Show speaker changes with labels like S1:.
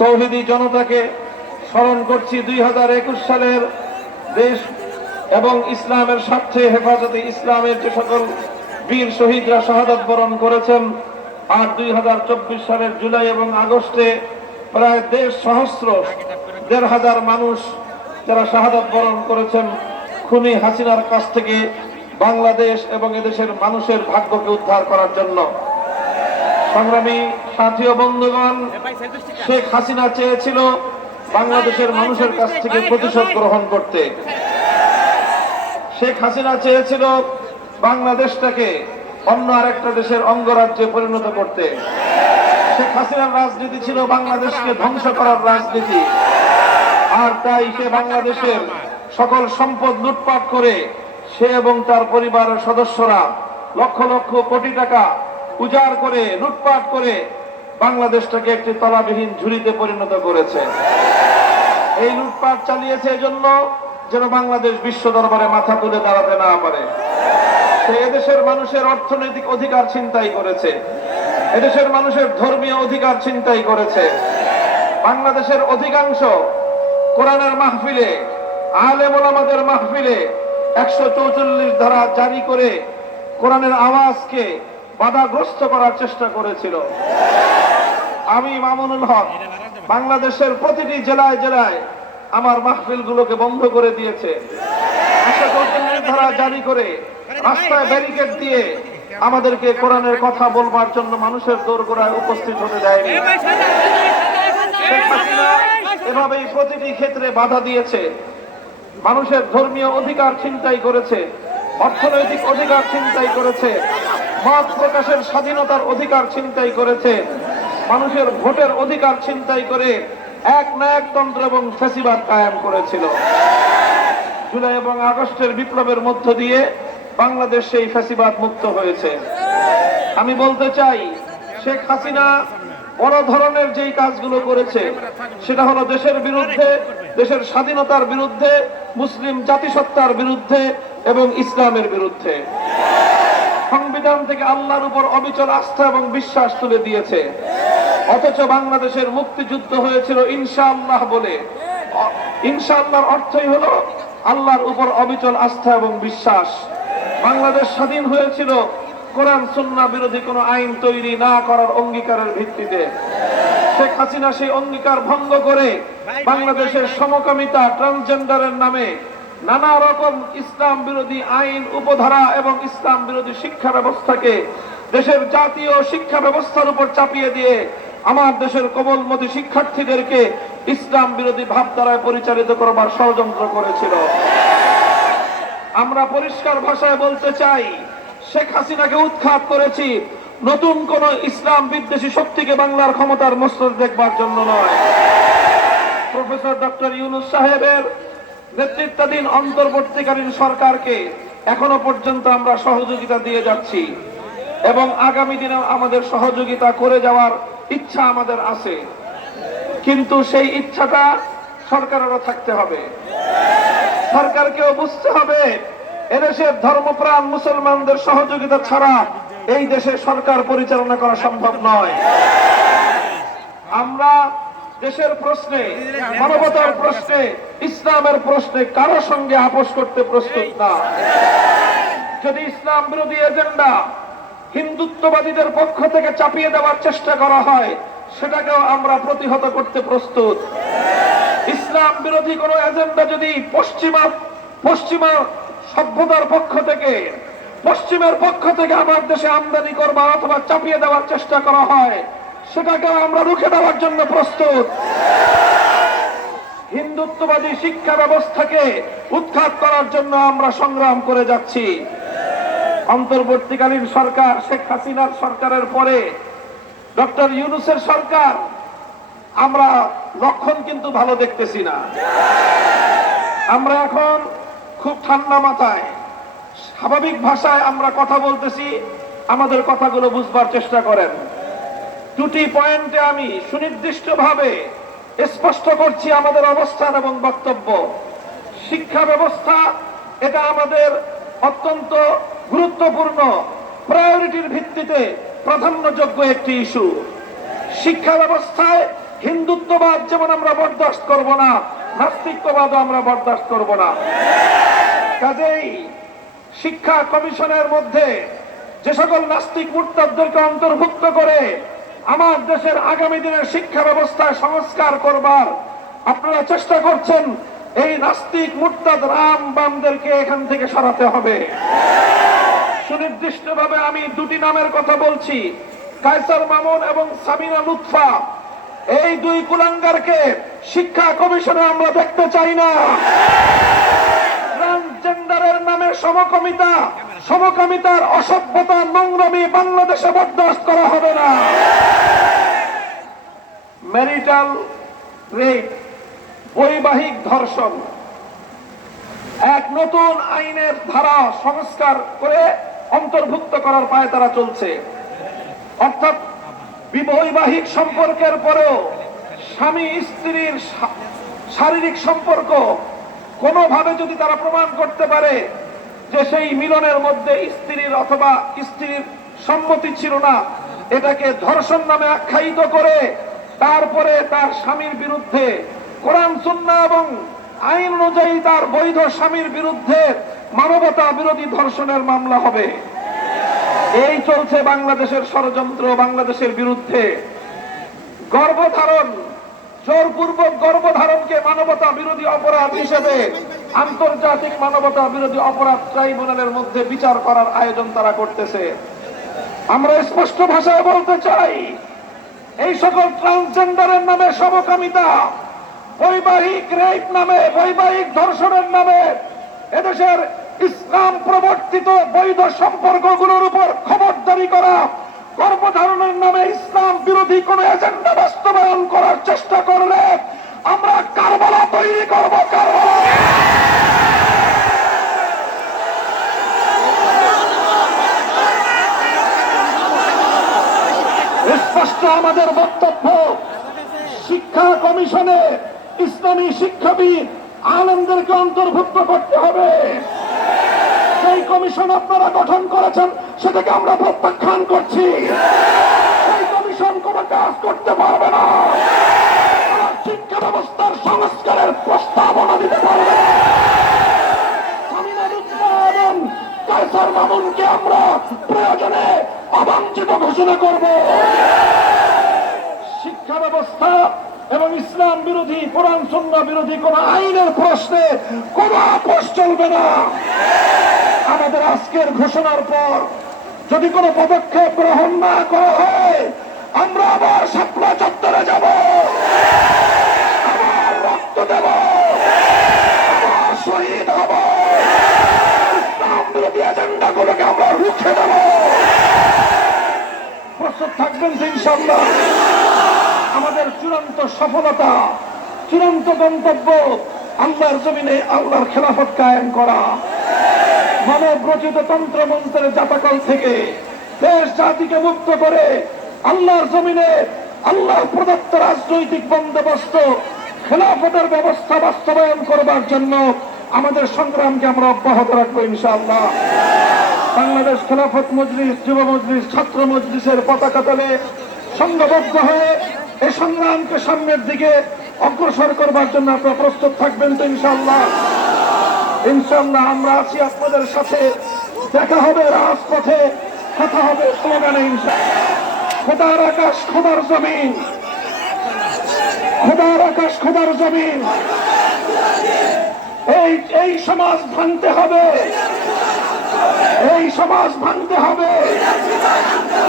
S1: তৌহিদি জনতাকে স্মরণ করছি দুই হাজার একুশ সালের দেশ এবং ইসলামের স্বার্থে হেফাজতে ইসলামের যে সকল বীর শহীদরা শাহাদাত বরণ করেছেন, আর দুই হাজার চব্বিশ সালের জুলাই এবং আগস্টে প্রায় দেড় সহস্র, দেড় হাজার মানুষ যারা শাহাদাত বরণ করেছেন, খুনি হাসিনার কাছ থেকে বাংলাদেশ এবং এদেশের মানুষের ভাগ্যকে উদ্ধার করার জন্য। সংগ্রামী সাথী ও বন্ধুগণ, শেখ হাসিনা চেয়েছিল বাংলাদেশের মানুষের কাছ থেকে প্রতিশোধ গ্রহণ করতে। শেখ হাসিনা চেয়েছিল বাংলাদেশটাকে অন্য আরেকটা দেশের অঙ্গরাজ্যে পরিণত করতে। শেখ হাসিনার রাজনীতি ছিল বাংলাদেশকে ধ্বংস করার রাজনীতি। আর তাই সে বাংলাদেশের সকল সম্পদ লুটপাট করে সে এবং তার পরিবারের সদস্যরা লক্ষ লক্ষ কোটি টাকা উজাড় করে, লুটপাট করে বাংলাদেশটাকে একটি তলাবিহীন ঝুড়িতে পরিণত করেছে। এই লুটপাট চালিয়েছে এজন্য যেন বাংলাদেশ বিশ্ব দরবারে মাথা তুলে দাঁড়াতে না পারে। সে এদেশের মানুষের অর্থনৈতিক অধিকার ছিনতাই করেছে। এদেশের মানুষের ধর্মীয় অধিকার ছিনতাই করেছে। বাংলাদেশের অধিকাংশ কোরআনের মাহফিলে, আলেম ওলামাদের মাহফিলে একশো চৌচল্লিশ ধারা জারি করে কোরআনের আওয়াজকে বাধাগ্রস্ত করার চেষ্টা করেছিল। আমি মামুনুল হক বাংলাদেশের প্রতিটি জেলায় জেলায় আমার মাহফিল গুলোকে বন্ধ করে দিয়েছে। ধারা জারি করে রাস্তায় ব্যারিকেড দিয়ে আমাদেরকে কোরআনের কথা বলবার জন্য মানুষের দোরগোড়ায় উপস্থিত হতে দেয়নি। এভাবেই প্রতিটি ক্ষেত্রে বাধা দিয়েছে। মানুষের ধর্মীয় অধিকার ছিনতাই করেছে অর্থনৈতিক অধিকার ছিনতাই করেছে মত প্রকাশের স্বাধীনতার অধিকার ছিনতাই করেছে। মানুষের ভোটের অধিকার ছিনতাই করে এক নায়কতন্ত্র এবং ফেসিবাদ কায়েম করেছিল। জুলাই এবং আগস্টের বিপ্লবের মধ্য দিয়ে বাংলাদেশ সেই ফেসিবাদ মুক্ত হয়েছে। আমি বলতে চাই, শেখ হাসিনা বড় ধরনের যেই কাজগুলো করেছে, সেটা হলো দেশের বিরুদ্ধে, দেশের স্বাধীনতার বিরুদ্ধে, মুসলিম জাতিসত্তার বিরুদ্ধে এবং ইসলামের বিরুদ্ধে। সংবিধান থেকে আল্লাহর উপর অবিচল আস্থা এবং বিশ্বাস তুলে দিয়েছে। অথচ বাংলাদেশের মুক্তিযুদ্ধ হয়েছিল ইনশাআল্লাহ বলে। ইনশাআল্লাহর অর্থই হলো আল্লাহর উপর অবিচল আস্থা এবং বিশ্বাস। বাংলাদেশ স্বাধীন হয়েছিল, কোরআন, সুন্নাহ বিরোধী কোনো আইন তৈরি না করার অঙ্গীকারের ভিত্তিতে। শেখ হাসিনা সেই অঙ্গীকার ভঙ্গ করে বাংলাদেশের সমকামিতা ট্রান্সজেন্ডারের নামে নানা রকম ইসলাম বিরোধী আইন, উপধারা এবং ইসলাম বিরোধী শিক্ষা ব্যবস্থাকে দেশের জাতীয় শিক্ষা ব্যবস্থার উপর চাপিয়ে দিয়ে আমার দেশের কোমলমতি শিক্ষার্থীদেরকে ইসলাম বিরোধী ভাবধারায় পরিচালিত করবার ষড়যন্ত্র করেছিল। আমরা পরিষ্কার ভাষায় বলতে চাই, শেখ হাসিনাকে উৎখাত করেছি নতুন কোন ইসলাম বিদ্বেষী শক্তিকে বাংলার ক্ষমতার মস্তক দেখবার জন্য নয়। প্রফেসর ডক্টর ইউনুস সাহেবের নেতৃত্বাধীন অন্তর্বর্তীকালীন সরকারকে এখনও পর্যন্ত আমরা সহযোগিতা দিয়ে যাচ্ছি এবং আগামী দিনে আমাদের সহযোগিতা করে যাওয়ার ইচ্ছা আমাদের আছে, কিন্তু সেই ইচ্ছাটা সরকারেরও থাকতে হবে। সরকারকেও বুঝতে হবে, এদেশের ধর্মপ্রাণ মুসলমানদের সহযোগিতা ছাড়া এই দেশে সরকার পরিচালনা করা সম্ভব নয়। আমরা দেশের প্রশ্নে, মানবতার প্রশ্নে, ইসলামের প্রশ্নে কারও সঙ্গে আপোষ করতে প্রস্তুত না। যদি ইসলাম বিরোধী এজেন্ডা হিন্দুত্ববাদীদের পক্ষ থেকে চাপিয়ে দেওয়ার চেষ্টা করা হয়, সেটাকেও আমরা প্রতিহত করতে প্রস্তুত। ইসলাম বিরোধী কোন এজেন্ডা যদি পশ্চিমা পশ্চিমা সভ্যতার পক্ষ থেকে, পশ্চিমের পক্ষ থেকে আমার দেশে আমদানি করবার অথবা চাপিয়ে দেওয়ার চেষ্টা করা হয় সেটাকে আমরা রুখে দেওয়ার জন্য প্রস্তুত। হিন্দুত্ববাদী শিক্ষা ব্যবস্থাকে উৎখাত করার জন্য আমরা সংগ্রাম করে যাচ্ছি। অন্তর্বর্তীকালীন সরকার, শেখ হাসিনার সরকারের পরে ডক্টর ইউনুসের সরকার, আমরা লক্ষণ কিন্তু ভালো দেখতেছি না। আমরা এখন খুব ঠান্ডা মাথায়, স্বাভাবিক ভাষায় আমরা কথা বলতেছি, আমাদের কথাগুলো বুঝবার চেষ্টা করেন। দুটি পয়েন্টে আমি সুনির্দিষ্টভাবে স্পষ্ট করছি আমাদের অবস্থান এবং বক্তব্য। শিক্ষা ব্যবস্থা, এটা আমাদের অত্যন্ত গুরুত্বপূর্ণ প্রায়োরিটির ভিত্তিতে প্রাধান্যযোগ্য একটি ইস্যু। শিক্ষা ব্যবস্থায় হিন্দুত্ববাদ যেমন আমরা বরদাস্ত করব না নাস্তিকবাদও আমরা বরদাস্ত করব না। কাজেই শিক্ষা কমিশনের মধ্যে যে সকল নাস্তিক মুরতাদদেরকে অন্তর্ভুক্ত করে আমার দেশের আগামী দিনের শিক্ষা ব্যবস্থায় সংস্কার করবার আপনারা চেষ্টা করছেন, এই নাস্তিক মুরতাদ রাম বামদেরকে এখান থেকে সরাতে হবে। সুনির্দিষ্টভাবে আমি দুটি নামের কথা বলছি। কায়সার মামুন এবং সামিনা লুৎফা। এই দুই কুলাঙ্গারকে শিক্ষা কমিশনে আমরা দেখতে চাই না। ট্রান্সজেন্ডারের অসভ্যতা বাংলাদেশে করা হবে না। ম্যারিটাল বৈবাহিক ধর্ষণ। এক নতুন আইনের ধারা সংস্কার করে অন্তর্ভুক্ত করার পায়ে তারা চলছে। অর্থাৎ বিবৈবাহিক সম্পর্কের পরেও স্বামী স্ত্রীর শারীরিক সম্পর্ক কোনোভাবে যদি তারা প্রমাণ করতে পারে যে সেই মিলনের মধ্যে স্ত্রীর অথবা স্ত্রীর সম্মতি ছিল না, এটাকে ধর্ষণ নামে আখ্যায়িত করে তারপরে তার স্বামীর বিরুদ্ধে কোরআন, সুন্নাহ এবং আইন অনুযায়ী তার বৈধ স্বামীর বিরুদ্ধে মানবতা বিরোধী ধর্ষণের মামলা হবে। এই চলছে বাংলাদেশের ষড়যন্ত্র, বাংলাদেশের বিরুদ্ধে। গর্ভধারণ, জোরপূর্বক গর্ভধারণকে মানবতা বিরোধী অপরাধ হিসেবে আন্তর্জাতিক মানবতা বিরোধী অপরাধ ট্রাইব্যুনালের মধ্যে বিচার করার আয়োজন তারা করতেছে। আমরা স্পষ্ট ভাষায় বলতে চাই, এই সকল ট্রান্সজেন্ডারের নামে সমকামিতা বৈবাহিক রেপ নামে, বৈবাহিক ধর্ষণের নামে এদেশের ইসলাম প্রবর্তিত বৈধ সম্পর্কগুলোর উপর খবরদারি করা, গর্ভধারণের নামে ইসলাম বিরোধী কোন এজেন্ডা বাস্তবায়ন করার চেষ্টা করলে আমরা কারবালা তৈরি করব, কারবালা। স্পষ্ট আমাদের বক্তব্য, শিক্ষা কমিশনে ইসলামী শিক্ষাবিদ আনন্দেরকে অন্তর্ভুক্ত করতে হবে। সেই কমিশন আপনারা গঠন করেছেন, সেটাকে আমরা প্রত্যাখ্যান করছি। সেই কমিশন কোন কাজ করতে পারবে না। শিক্ষা ব্যবস্থার সংস্কারের প্রস্তাবনা দিতে পারবে কায়সার মামুনকে আমরা প্রয়োজনে অবাঞ্ছিত ঘোষণা করব। শিক্ষা ব্যবস্থা এবং ইসলাম বিরোধী, কোরআন সন্না বিরোধী কোন আইনের প্রশ্নে কোন আপোষ চলবে না। আমাদের আজকের ঘোষণার পর যদি কোনো পদক্ষেপ গ্রহণ না করা হয়, আমরা আবার শাপলা চত্বরে যাব। আবার রক্ত দেব। আবার শহীদ হব। আমরা রুখে দেব। প্রস্তুত থাকবেন ইনশাল্লাহ চূড়ান্ত সফলতা, চূড়ান্ত গন্তব্য আল্লাহর জমিনে আল্লাহর খেলাফত কায়েম করা। মানব রচিত তন্ত্র মন্ত্রের জাতাকল থেকে দেশ জাতিকে মুক্ত করে আল্লাহর জমিনে আল্লাহ প্রদত্ত রাজনৈতিক বন্দোবস্ত, খেলাফতের ব্যবস্থা বাস্তবায়ন করবার জন্য আমাদের সংগ্রামকে আমরা অব্যাহত রাখব ইনশাআল্লাহ। বাংলাদেশ খেলাফত মজলিস, যুব মজলিস, ছাত্র মজলিসের পতাকা তলে সংঘবদ্ধ হয়ে এই সংগ্রামকে সামনের দিকে অগ্রসর করবার জন্য আপনারা প্রস্তুত থাকবেন তো ইনশাল্লাহ ইনশাআল্লাহ আমরা আছি আপনাদের সাথে। দেখা হবে রাজপথে, কথা হবে স্লোগানে খোদার আকাশ, খোদার জমিন। খোদার আকাশ, খোদার জমিন। এই এই সমাজ ভাঙতে হবে। এই সমাজ ভাঙতে হবে।